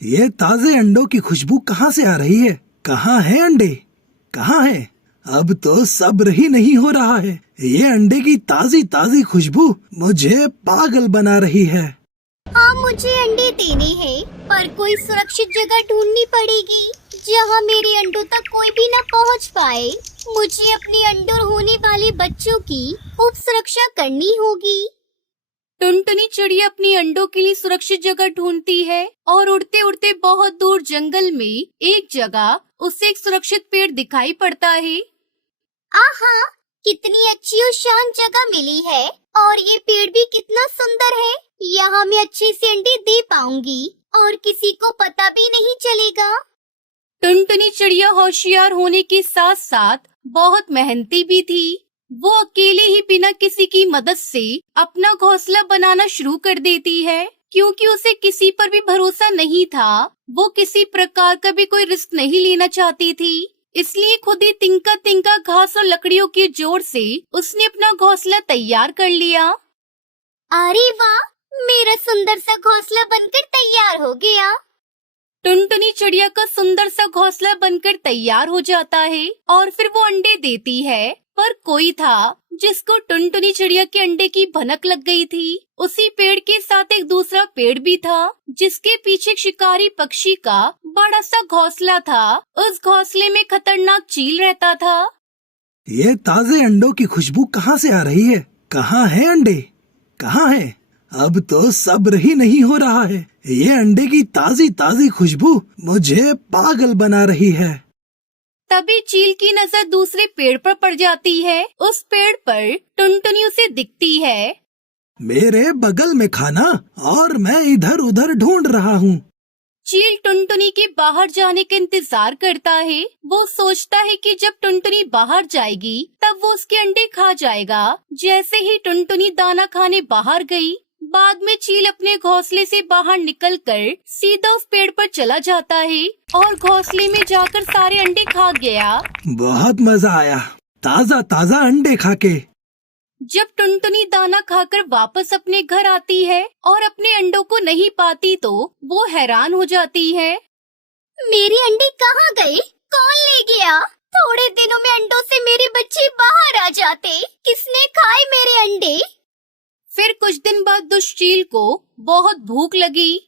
ये ताजे अंडों की खुशबू कहाँ से आ रही है? कहाँ है अंडे? कहाँ है? अब तो सब्र ही नहीं हो रहा है। ये अंडे की ताजी ताजी खुशबू मुझे पागल बना रही है। हाँ, मुझे अंडे देने हैं, पर कोई सुरक्षित जगह ढूंढनी पड़ेगी जहाँ मेरे अंडों तक कोई भी न पहुँच पाए। मुझे अपने अंडों होने वाले बच्चों की खूब सुरक्षा करनी होगी। टुनटुनी चिड़िया अपनी अंडों के लिए सुरक्षित जगह ढूंढती है और उड़ते उड़ते बहुत दूर जंगल में एक जगह उसे एक सुरक्षित पेड़ दिखाई पड़ता है। आहा, कितनी अच्छी और शांत जगह मिली है और ये पेड़ भी कितना सुंदर है। यहाँ मैं अच्छे से अंडे दे पाऊंगी और किसी को पता भी नहीं चलेगा। टुनटुनी चिड़िया होशियार होने के साथ साथ बहुत मेहनती भी थी। वो अकेले ही बिना किसी की मदद से अपना घोंसला बनाना शुरू कर देती है, क्योंकि उसे किसी पर भी भरोसा नहीं था। वो किसी प्रकार का भी कोई रिस्क नहीं लेना चाहती थी, इसलिए खुद ही तिनका तिनका घास और लकड़ियों के जोर से उसने अपना घोंसला तैयार कर लिया। अरे वाह, मेरा सुंदर सा घोंसला बनकर तैयार हो गया। टुनटुनी चिड़िया का सुंदर सा घोंसला बनकर तैयार हो जाता है और फिर वो अंडे देती है। पर कोई था जिसको टुनटुनी चिड़िया के अंडे की भनक लग गई थी। उसी पेड़ के साथ एक दूसरा पेड़ भी था, जिसके पीछे शिकारी पक्षी का बड़ा सा घोंसला था। उस घोंसले में खतरनाक चील रहता था। ये ताजे अंडों की खुशबू कहाँ से आ रही है? कहाँ है अंडे? कहाँ है? अब तो सब्र ही नहीं हो रहा है। ये अंडे की ताजी ताजी खुशबू मुझे पागल बना रही है। तभी चील की नजर दूसरे पेड़ पर पड़ जाती है। उस पेड़ पर टुनटुनी उसे दिखती है। मेरे बगल में खाना और मैं इधर उधर ढूंढ रहा हूँ। चील टुनटुनी के बाहर जाने का इंतजार करता है। वो सोचता है कि जब टुनटुनी बाहर जाएगी तब वो उसके अंडे खा जाएगा। जैसे ही टुनटुनी दाना खाने बाहर गई, बाद में चील अपने घोंसले से बाहर निकलकर सीधा उस पेड़ पर चला जाता है और घोंसले में जाकर सारे अंडे खा गया। बहुत मजा आया ताजा ताजा अंडे खाके। जब टुनटुनी दाना खाकर वापस अपने घर आती है और अपने अंडों को नहीं पाती तो वो हैरान हो जाती है। मेरे अंडे कहाँ गए? कौन ले गया? थोड़े दिनों में अंडों से मेरे बच्चे बाहर आ जाते। किसने खाए मेरे अंडे? फिर कुछ दिन बाद उस चील को बहुत भूख लगी।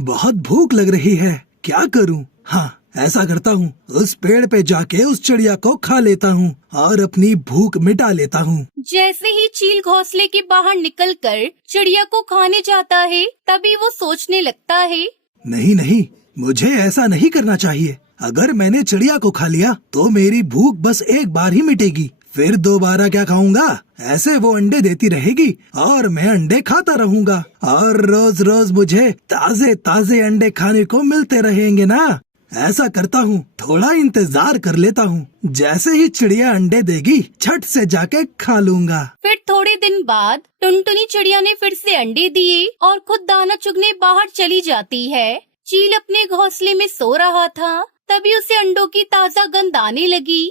बहुत भूख लग रही है। क्या करूं? हाँ, ऐसा करता हूँ, उस पेड़ पे जाके उस चिड़िया को खा लेता हूँ और अपनी भूख मिटा लेता हूँ। जैसे ही चील घोंसले के बाहर निकलकर चिड़िया को खाने जाता है, तभी वो सोचने लगता है, नहीं नहीं, मुझे ऐसा नहीं करना चाहिए। अगर मैंने चिड़िया को खा लिया तो मेरी भूख बस एक बार ही मिटेगी, फिर दोबारा क्या खाऊंगा? ऐसे वो अंडे देती रहेगी और मैं अंडे खाता रहूंगा और रोज रोज मुझे ताजे ताजे अंडे खाने को मिलते रहेंगे ना। ऐसा करता हूँ, थोड़ा इंतजार कर लेता हूँ। जैसे ही चिड़िया अंडे देगी झट से जाके खा लूंगा। फिर थोड़े दिन बाद टुनटुनी चिड़िया ने फिर से अंडे दिए और खुद दाना चुगने बाहर चली जाती है। चील अपने घोंसले में सो रहा था, तभी उसे अंडों की ताजा गंध आने लगी।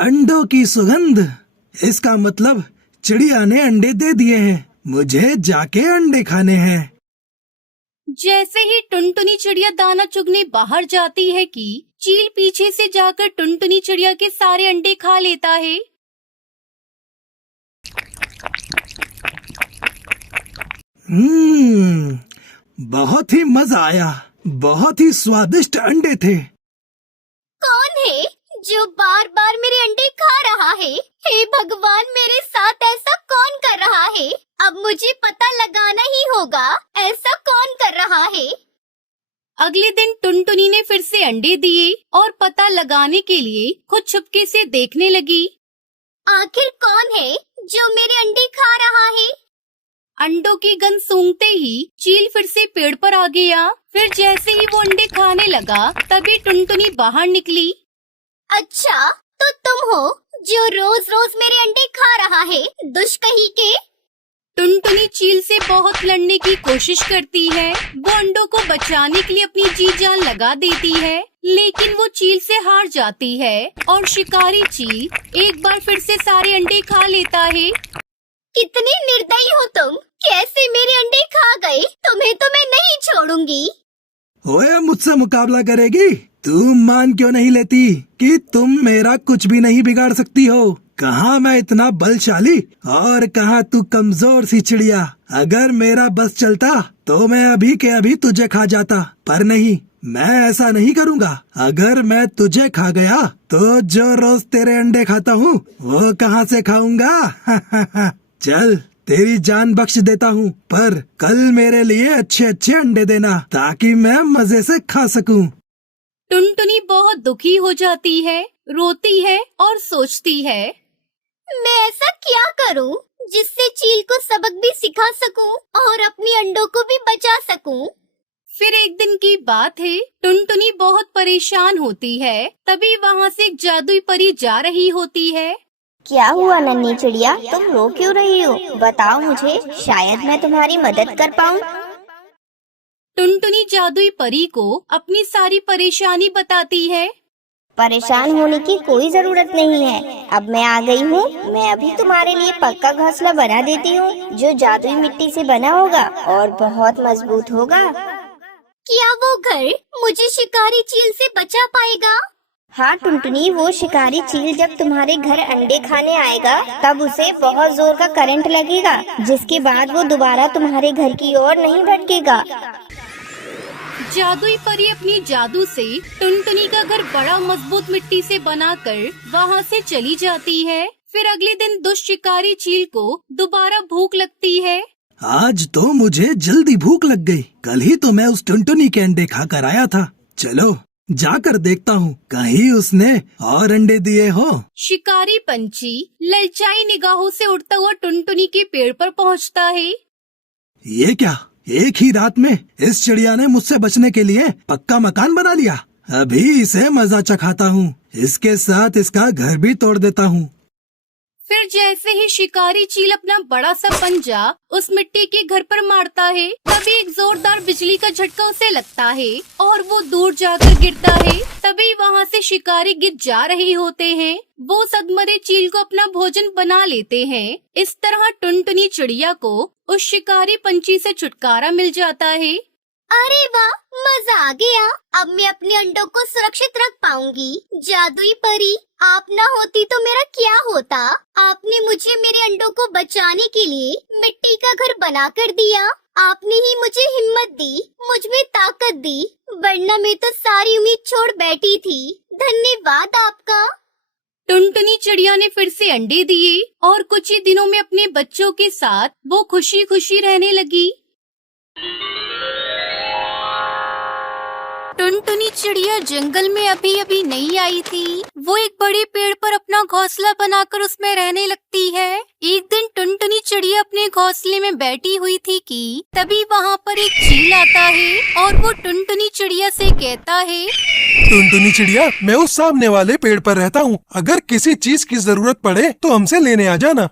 अंडों की सुगंध, इसका मतलब चिड़िया ने अंडे दे दिए हैं। मुझे जाके अंडे खाने हैं। जैसे ही टुनटुनी चिड़िया दाना चुगने बाहर जाती है कि चील पीछे से जाकर टुनटुनी चिड़िया के सारे अंडे खा लेता है। बहुत ही मजा आया। बहुत ही स्वादिष्ट अंडे थे। कौन है जो बार बार मेरे अंडे खा रहा है? हे भगवान, मेरे साथ ऐसा कौन कर रहा है? अब मुझे पता लगाना ही होगा, ऐसा कौन कर रहा है। अगले दिन टुनटुनी ने फिर से अंडे दिए और पता लगाने के लिए खुद छुपके से देखने लगी। आखिर कौन है जो मेरे अंडे खा रहा है? अंडों की गंध सूंघते ही चील फिर से पेड़ पर आ गया। फिर जैसे ही वो अंडे खाने लगा, तभी टुनटुनी बाहर निकली। अच्छा, तो तुम हो जो रोज रोज मेरे अंडे खा रहा है, दुष्कही के। टुनटुनी चील से बहुत लड़ने की कोशिश करती है। वो अंडों को बचाने के लिए अपनी जी जान लगा देती है, लेकिन वो चील से हार जाती है और शिकारी चील एक बार फिर से सारे अंडे खा लेता है। कितने निर्दयी हो तुम! कैसे मेरे अंडे खा गए? तो तुम्हें तो मैं नहीं छोड़ूंगी। ओए, मुझसे मुकाबला करेगी? तू मान क्यों नहीं लेती कि तुम मेरा कुछ भी नहीं बिगाड़ सकती हो? कहाँ मैं इतना बलशाली और कहाँ तू कमजोर सी चिड़िया। अगर मेरा बस चलता तो मैं अभी के अभी तुझे खा जाता, पर नहीं, मैं ऐसा नहीं करूँगा। अगर मैं तुझे खा गया तो जो रोज तेरे अंडे खाता हूँ वो कहाँ से खाऊंगा? चल, तेरी जान बख्श देता हूँ, पर कल मेरे लिए अच्छे अच्छे अंडे देना ताकि मैं मजे से खा सकूं। टुनटुनी बहुत दुखी हो जाती है, रोती है और सोचती है, मैं ऐसा क्या करूं जिससे चील को सबक भी सिखा सकूं और अपनी अंडों को भी बचा सकूं। फिर एक दिन की बात है, टुनटुनी बहुत परेशान होती है। तभी वहाँ से एक जादुई परी जा रही होती है। क्या हुआ नन्ही चिड़िया, तुम रो क्यों रही हो? बताओ मुझे, शायद मैं तुम्हारी मदद कर पाऊँ। टुनटुनी जादुई परी को अपनी सारी परेशानी बताती है। परेशान होने की कोई जरूरत नहीं है, अब मैं आ गई हूँ। मैं अभी तुम्हारे लिए पक्का घोंसला बना देती हूँ जो जादुई मिट्टी से बना होगा और बहुत मजबूत होगा। क्या वो घर मुझे शिकारी चील से बचा पाएगा? हाँ टुनटुनी, वो शिकारी चील जब तुम्हारे घर अंडे खाने आएगा तब उसे बहुत जोर का करंट लगेगा, जिसके बाद वो दोबारा तुम्हारे घर की ओर नहीं भटकेगा। जादुई परी अपनी जादू से टुनटुनी का घर बड़ा मजबूत मिट्टी से बनाकर वहाँ से चली जाती है। फिर अगले दिन दुष्ट शिकारी चील को दोबारा भूख लगती है। आज तो मुझे जल्दी भूख लग गई। कल ही तो मैं उस टुनटुनी के अंडे खा कर आया था। चलो जाकर देखता हूँ, कहीं उसने और अंडे दिए हो। शिकारी पंछी ललचाई निगाहों से उड़ता हुआ टुनटुनी के पेड़ पर पहुँचता है। ये क्या, एक ही रात में इस चिड़िया ने मुझसे बचने के लिए पक्का मकान बना लिया। अभी इसे मजा चखाता हूँ, इसके साथ इसका घर भी तोड़ देता हूँ। फिर जैसे ही शिकारी चील अपना बड़ा सा पंजा उस मिट्टी के घर पर मारता है, तभी एक जोरदार बिजली का झटका उसे लगता है और वो दूर जाकर गिरता है। तभी वहाँ से शिकारी गिर जा रहे होते हैं। वो सदमरे चील को अपना भोजन बना लेते हैं। इस तरह टुनटुनी चिड़िया को उस शिकारी पंछी से छुटकारा मिल जाता है। अरे वाह, मजा आ गया। अब मैं अपने अंडों को सुरक्षित रख पाऊंगी। जादुई परी, आप ना होती तो मेरा क्या होता। आपने मुझे मेरे अंडों को बचाने के लिए मिट्टी का घर बना कर दिया। आपने ही मुझे हिम्मत दी, मुझ में ताकत दी, वरना मैं तो सारी उम्मीद छोड़ बैठी थी। धन्यवाद आपका। टुनटुनी चिड़िया ने फिर से अंडे दिए और कुछ ही दिनों में अपने बच्चों के साथ वो खुशी खुशी रहने लगी। टुनटुनी चिड़िया जंगल में अभी अभी नहीं आई थी। वो एक बड़े पेड़ पर अपना घोंसला बनाकर उसमें रहने लगती है। एक दिन टुनटुनी चिड़िया अपने घोंसले में बैठी हुई थी कि तभी वहाँ पर एक चील आता है और वो टुनटुनी चिड़िया से कहता है, टुनटुनी चिड़िया, मैं उस सामने वाले पेड़ पर रहता हूँ। अगर किसी चीज की जरूरत पड़े तो हमसे लेने आ जाना।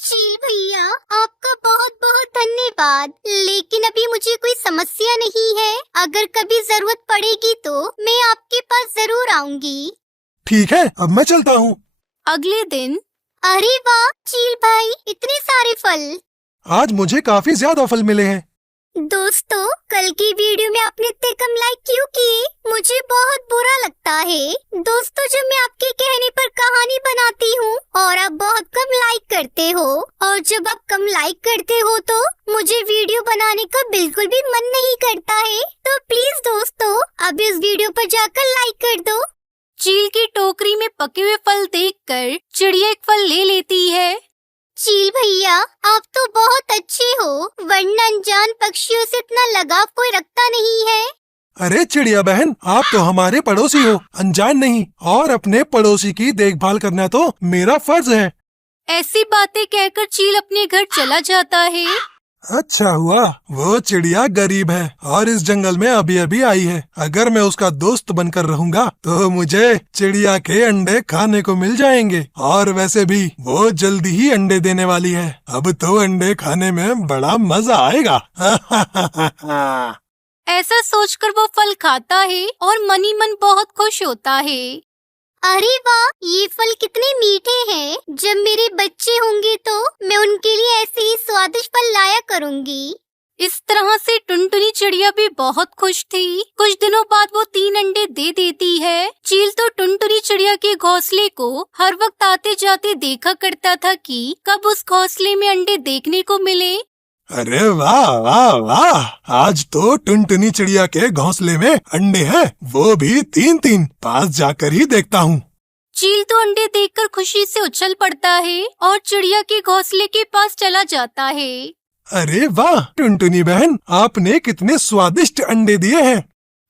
चील भैया, आपका बहुत बहुत धन्यवाद, लेकिन अभी मुझे कोई समस्या नहीं है। अगर कभी जरूरत पड़ेगी तो मैं आपके पास जरूर आऊंगी। ठीक है, अब मैं चलता हूँ। अगले दिन। अरे वाह चील भाई, इतने सारे फल। आज मुझे काफी ज्यादा फल मिले हैं। दोस्तों, कल की वीडियो में आपने इतने कम लाइक क्यों किए? मुझे बहुत बुरा लगता है। दोस्तों, जब मैं आपके कहने पर कहानी बनाती हूँ और आप बहुत कम लाइक करते हो, और जब आप कम लाइक करते हो तो मुझे वीडियो बनाने का बिल्कुल भी मन नहीं करता है। तो प्लीज दोस्तों, अब इस वीडियो पर जाकर लाइक कर दो। चील की टोकरी में पके हुए फल देखकर चिड़िया एक फल ले लेती है। चील भैया, आप तो बहुत अच्छे हो, वरना अनजान पक्षियों से इतना लगाव कोई रखता नहीं है। अरे चिड़िया बहन, आप तो हमारे पड़ोसी हो, अनजान नहीं। और अपने पड़ोसी की देखभाल करना तो मेरा फर्ज है। ऐसी बातें कहकर चील अपने घर चला जाता है। अच्छा हुआ वो चिड़िया गरीब है और इस जंगल में अभी अभी आई है। अगर मैं उसका दोस्त बनकर रहूंगा तो मुझे चिड़िया के अंडे खाने को मिल जाएंगे। और वैसे भी वो जल्दी ही अंडे देने वाली है। अब तो अंडे खाने में बड़ा मजा आएगा। ऐसा सोचकर वो फल खाता है और मन ही मन बहुत खुश होता है। अरे वाह, ये फल कितने मीठे हैं। जब मेरे बच्चे होंगे तो मैं उनके लिए ऐसे ही स्वादिष्ट फल लाया करूंगी। इस तरह से टुनटुनी चिड़िया भी बहुत खुश थी। कुछ दिनों बाद वो 3 अंडे दे देती है। चील तो टुनटुनी चिड़िया के घोंसले को हर वक्त आते जाते देखा करता था कि कब उस घोंसले में अंडे देखने को मिले। अरे वाह वाह वाह, आज तो टुनटुनी चिड़िया के घोंसले में अंडे हैं, वो भी 3-3। पास जाकर ही देखता हूँ। चील तो अंडे देखकर खुशी से उछल पड़ता है और चिड़िया के घोंसले के पास चला जाता है। अरे वाह टुनटुनी बहन, आपने कितने स्वादिष्ट अंडे दिए हैं।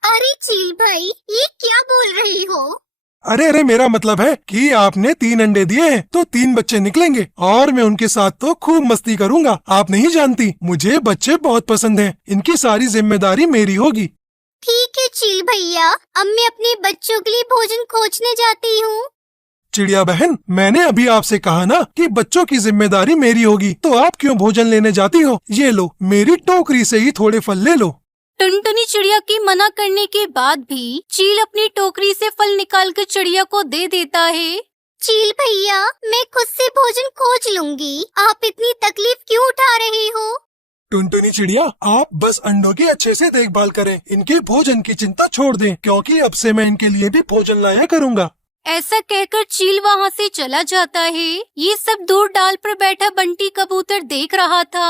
अरे चील भाई, ये क्या बोल रही हो? अरे मेरा मतलब है कि आपने 3 अंडे दिए हैं तो 3 बच्चे निकलेंगे और मैं उनके साथ तो खूब मस्ती करूंगा। आप नहीं जानती, मुझे बच्चे बहुत पसंद हैं। इनकी सारी जिम्मेदारी मेरी होगी। ठीक है चील भैया, अब मैं अपने बच्चों के लिए भोजन खोजने जाती हूँ। चिड़िया बहन, मैंने अभी आपसे कहा ना कि बच्चों की जिम्मेदारी मेरी होगी, तो आप क्यों भोजन लेने जाती हो? ये लो, मेरी टोकरी से ही थोड़े फल ले लो। टुनटुनी चिड़िया की मना करने के बाद भी चील अपनी टोकरी से फल निकालकर चिड़िया को दे देता है। चील भैया, मैं खुद से भोजन खोज लूंगी, आप इतनी तकलीफ क्यों उठा रहे हो? टुनटुनी चिड़िया, आप बस अंडों की अच्छे से देखभाल करें, इनके भोजन की चिंता छोड़ दें, क्योंकि अब से मैं इनके लिए भी भोजन लाया करूँगा। ऐसा कहकर चील वहाँ से चला जाता है। ये सब दूर डाल पर बैठा बंटी कबूतर देख रहा था।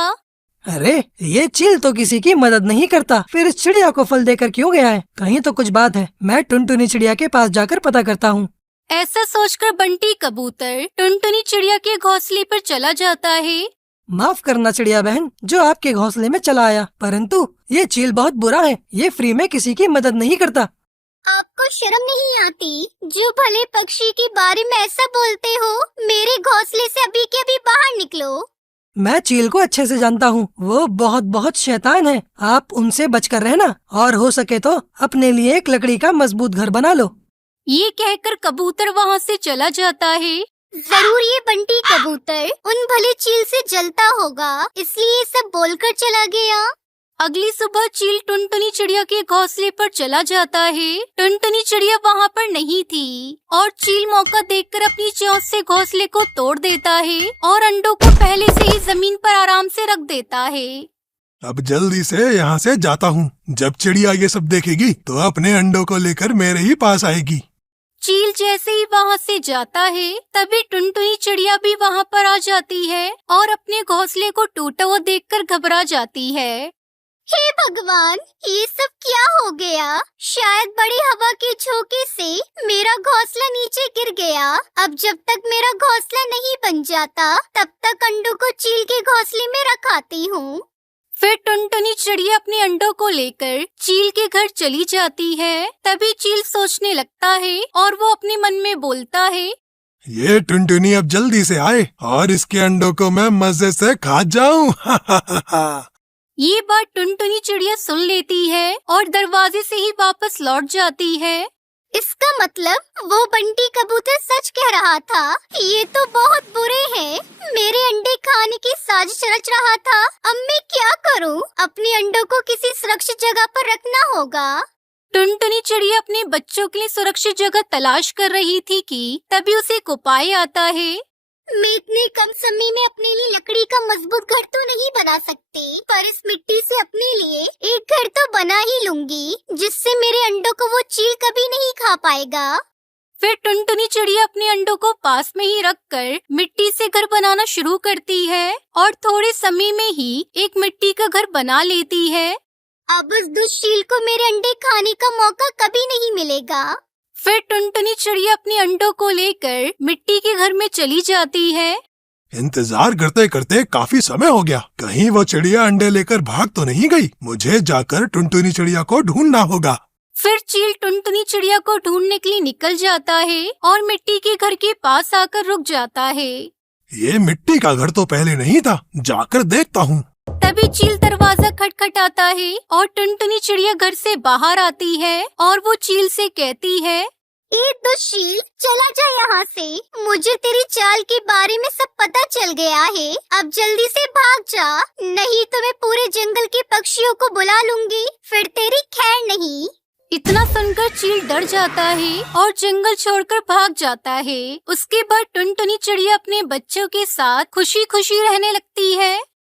अरे ये चील तो किसी की मदद नहीं करता, फिर इस चिड़िया को फल देकर क्यों गया है? कहीं तो कुछ बात है, मैं टुनटुनी चिड़िया के पास जाकर पता करता हूँ। ऐसा सोचकर बंटी कबूतर टुनटुनी चिड़िया के घोंसले पर चला जाता है। माफ करना चिड़िया बहन, जो आपके घोंसले में चला आया, परंतु ये चील बहुत बुरा है, ये फ्री में किसी की मदद नहीं करता। आपको शर्म नहीं आती? जो भले पक्षी के बारे में ऐसा बोलते हो? मेरे घोंसले से अभी के अभी बाहर निकलो। मैं चील को अच्छे से जानता हूँ, वो बहुत बहुत शैतान है। आप उनसे बचकर रहना और हो सके तो अपने लिए एक लकड़ी का मजबूत घर बना लो। ये कहकर कबूतर वहाँ से चला जाता है। जरूर ये बंटी कबूतर उन भले चील से जलता होगा, इसलिए ये सब बोलकर चला गया। अगली सुबह चील टुनटुनी चिड़िया के घोंसले पर चला जाता है। टुनटुनी चिड़िया वहाँ पर नहीं थी और चील मौका देखकर अपनी चोंच से घोंसले को तोड़ देता है और अंडों को पहले से ही जमीन पर आराम से रख देता है। अब जल्दी से यहाँ से जाता हूँ। जब चिड़िया ये सब देखेगी तो अपने अंडों को लेकर मेरे ही पास आएगी। चील जैसे ही वहाँ से जाता है तभी टुनटुनी चिड़िया भी वहाँ पर आ जाती है और अपने घोंसले को टूटा हुआ देखकर घबरा जाती है। हे भगवान, ये सब क्या हो गया? शायद बड़ी हवा के झोंके से मेरा घोंसला नीचे गिर गया। अब जब तक मेरा घोंसला नहीं बन जाता तब तक अंडों को चील के घोंसले में रखाती हूँ। फिर टुनटुनी चिड़िया अपने अंडों को लेकर चील के घर चली जाती है। तभी चील सोचने लगता है और वो अपने मन में बोलता है, ये टुनटुनी अब जल्दी से आए और इसके अंडों को मैं मजे से खा जाऊं। ये बात टुनटुनी चिड़िया सुन लेती है और दरवाजे से ही वापस लौट जाती है। इसका मतलब वो बंटी कबूतर सच कह रहा था। ये तो बहुत बुरे हैं। मेरे अंडे खाने की साजिश रच रहा था। अब मैं क्या करूं? अपने अंडों को किसी सुरक्षित जगह पर रखना होगा। टुनटुनी चिड़िया अपने बच्चों के लिए सुरक्षित जगह तलाश कर रही थी कि तभी उसे एक उपाय आता है। मैं इतने कम समय में अपने लिए लकड़ी का मजबूत घर तो नहीं बना सकती, पर इस मिट्टी से अपने लिए एक घर तो बना ही लूंगी, जिससे मेरे अंडों को वो चील कभी नहीं खा पाएगा। फिर टुनटुनी चिड़िया अपने अंडों को पास में ही रखकर मिट्टी से घर बनाना शुरू करती है और थोड़े समय में ही एक मिट्टी का घर बना लेती है। अब उस दुष्ट चील को मेरे अंडे खाने का मौका कभी नहीं मिलेगा। फिर टुनटुनी चिड़िया अपने अंडों को लेकर मिट्टी के घर में चली जाती है। इंतजार करते करते काफी समय हो गया, कहीं वो चिड़िया अंडे लेकर भाग तो नहीं गई। मुझे जाकर टुनटुनी चिड़िया को ढूंढना होगा। फिर चील टुनटुनी चिड़िया को ढूंढने के लिए निकल जाता है और मिट्टी के घर के पास आकर रुक जाता है। ये मिट्टी का घर तो पहले नहीं था, जाकर देखता हूँ। तभी चील दरवाजा खटखटाता है और टुनटुनी चिड़िया घर से बाहर आती है और वो चील से कहती है, ए दुष्ट चील, चला जा यहाँ से। मुझे तेरी चाल के बारे में सब पता चल गया है। अब जल्दी से भाग जा, नहीं तो मैं पूरे जंगल के पक्षियों को बुला लूंगी, फिर तेरी खैर नहीं। इतना सुनकर चील डर जाता है और जंगल छोड़कर भाग जाता है। उसके बाद टुनटुनी चिड़िया अपने बच्चों के साथ खुशी खुशी रहने लगती है।